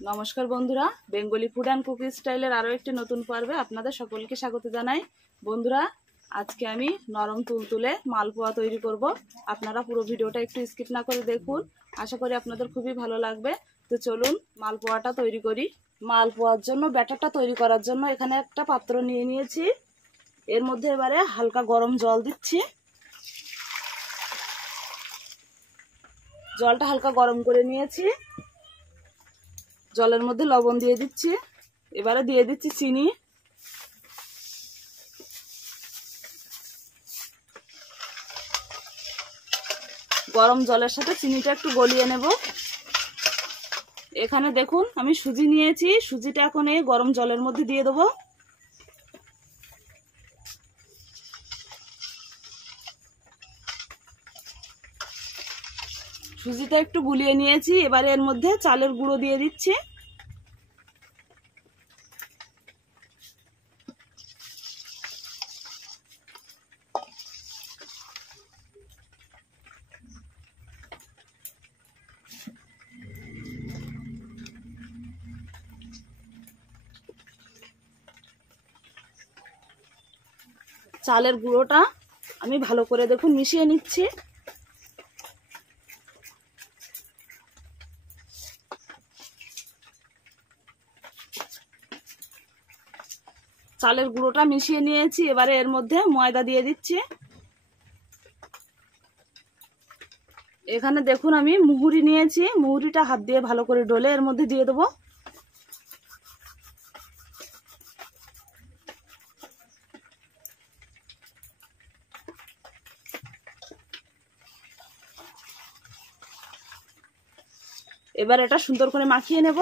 नमस्कार बंधुरा Bengali food and cooking स्टाइलेर आरो एकटी नतून पर्वे आपनादेर सकलके स्वागत जानाई। बंधुरा आज के आमी नरम तुलतुले मालपोया तैरी करब। आपनारा पुरो भिडियोटा एकटु स्किप ना करे देखुन, आशा करी आपनादेर खुबই भालो लागबे। तो चलुन मालपोयाटा तैरी करी। मालपोयार जन्य बैटारटा तैरी करार जन्य एखाने एकटा पात्र निये नियेछि। एर मধ্যে এবারে হালকা गरम जल दिচ্ছি। জলটা হালকা গরম করে নিয়েছি। জলের মধ্যে লবণ দিয়ে দিচ্ছি। এবারে দিয়ে দিচ্ছি চিনি। গরম জলের সাথে চিনিটা একটু গলিয়ে নেব। এখানে দেখুন আমি সুজি নিয়েছি, সুজিটা এখন এই গরম জলের মধ্যে দিয়ে দেব। সুজিটা একটু গুলিয়ে নিয়েছি। এবারে এর মধ্যে চালের গুঁড়ো দিয়ে দিচ্ছি। চালের গুঁড়োটা আমি ভালো করে দেখুন মিশিয়ে নিচ্ছি। চালের গুঁড়োটা মিশিয়ে নিয়েছি। এবারে এর মধ্যে ময়দা দিয়ে দিচ্ছি। এখানে দেখুন আমি মুহুরি নিয়েছি, মুহুরিটা হাত দিয়ে ভালো করে ডলে এর মধ্যে দিয়ে দেব। এবার এটা সুন্দর করে মাখিয়ে নেব।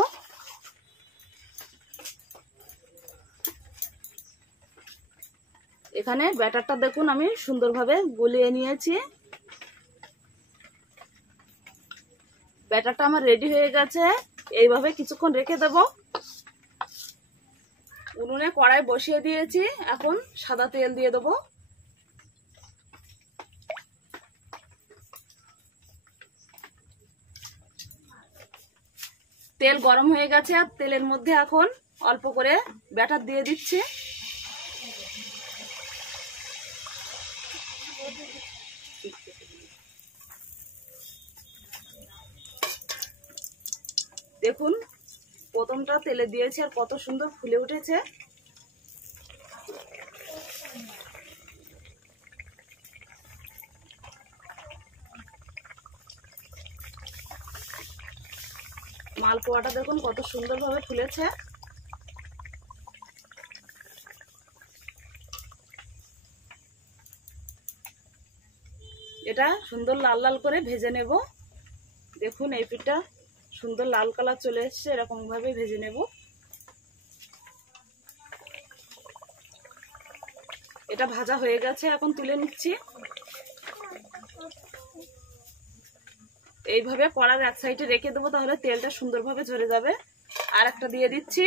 এখানে ব্যাটারটা দেখুন আমি সুন্দরভাবে গলিয়ে নিয়েছি। ব্যাটারটা আমার রেডি হয়ে গেছে। এইভাবে কিছুক্ষণ রেখে দেব। উনুনে কড়াই বসিয়ে দিয়েছি, এখন সাদা তেল দিয়ে দেব। তেল গরম হয়ে গেছে আর তেলের মধ্যে এখন অল্প করে ব্যাটার দিয়ে দিচ্ছি। দেখুন প্রথমটা তেলে দিয়েছি আর কত সুন্দর ফুলে উঠেছে। মালপোয়াটা দেখুন কত সুন্দরভাবে ফুলেছে। এটা সুন্দর লাল লাল করে ভেজে নেব। দেখুন এই পিঠটা সুন্দর লাল কালার চলে এসেছে, এরকম ভাবে ভেজে নেব। এটা ভাজা হয়ে গেছে, এখন তুলে নিচ্ছি। এইভাবে কড়ার এক সাইডে রেখে দেবো, তাহলে তেলটা সুন্দরভাবে ঝরে যাবে। আর একটা দিয়ে দিচ্ছি।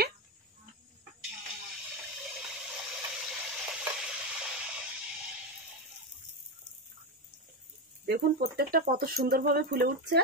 দেখুন প্রত্যেকটা কত সুন্দরভাবে ফুলে উঠছে।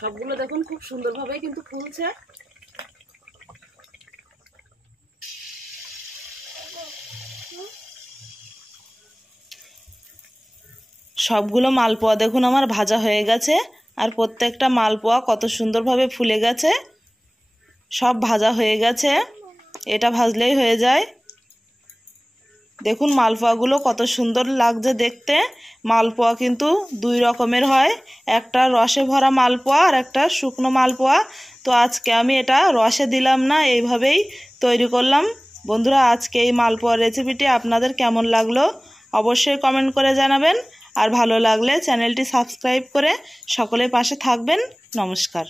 সবগুলো দেখুন খুব সুন্দরভাবে কিন্তু ফুলছে। সবগুলো মালপোয়া দেখুন আমার ভাজা হয়ে গেছে আর প্রত্যেকটা মালপোয়া কত সুন্দরভাবে ফুলে গেছে। সব ভাজা হয়ে গেছে, এটা ভাজলেই হয়ে যায়। দেখুন মালপোয়াগুলো কত সুন্দর লাগছে দেখতে। মালপোয়া কিন্তু দুই রকমের হয়, একটা রসে ভরা মালপোয়া আর একটা শুকনো মালপোয়া। তো আজকে আমি এটা রসে দিলাম না, এইভাবেই তৈরি করলাম। বন্ধুরা আজকে এই মালপোয়া রেসিপিটি আপনাদের কেমন লাগলো অবশ্যই কমেন্ট করে জানাবেন। আর ভালো লাগলে চ্যানেলটি সাবস্ক্রাইব করে সকলের পাশে থাকবেন। নমস্কার।